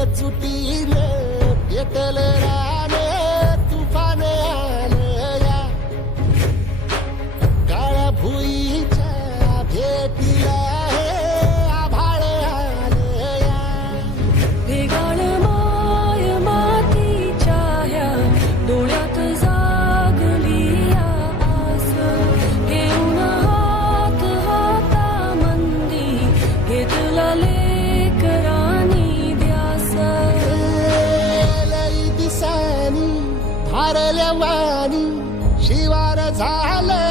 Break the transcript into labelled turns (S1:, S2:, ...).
S1: एकजुटीने पेटल रान वारल्या वाणी शिवार झालं.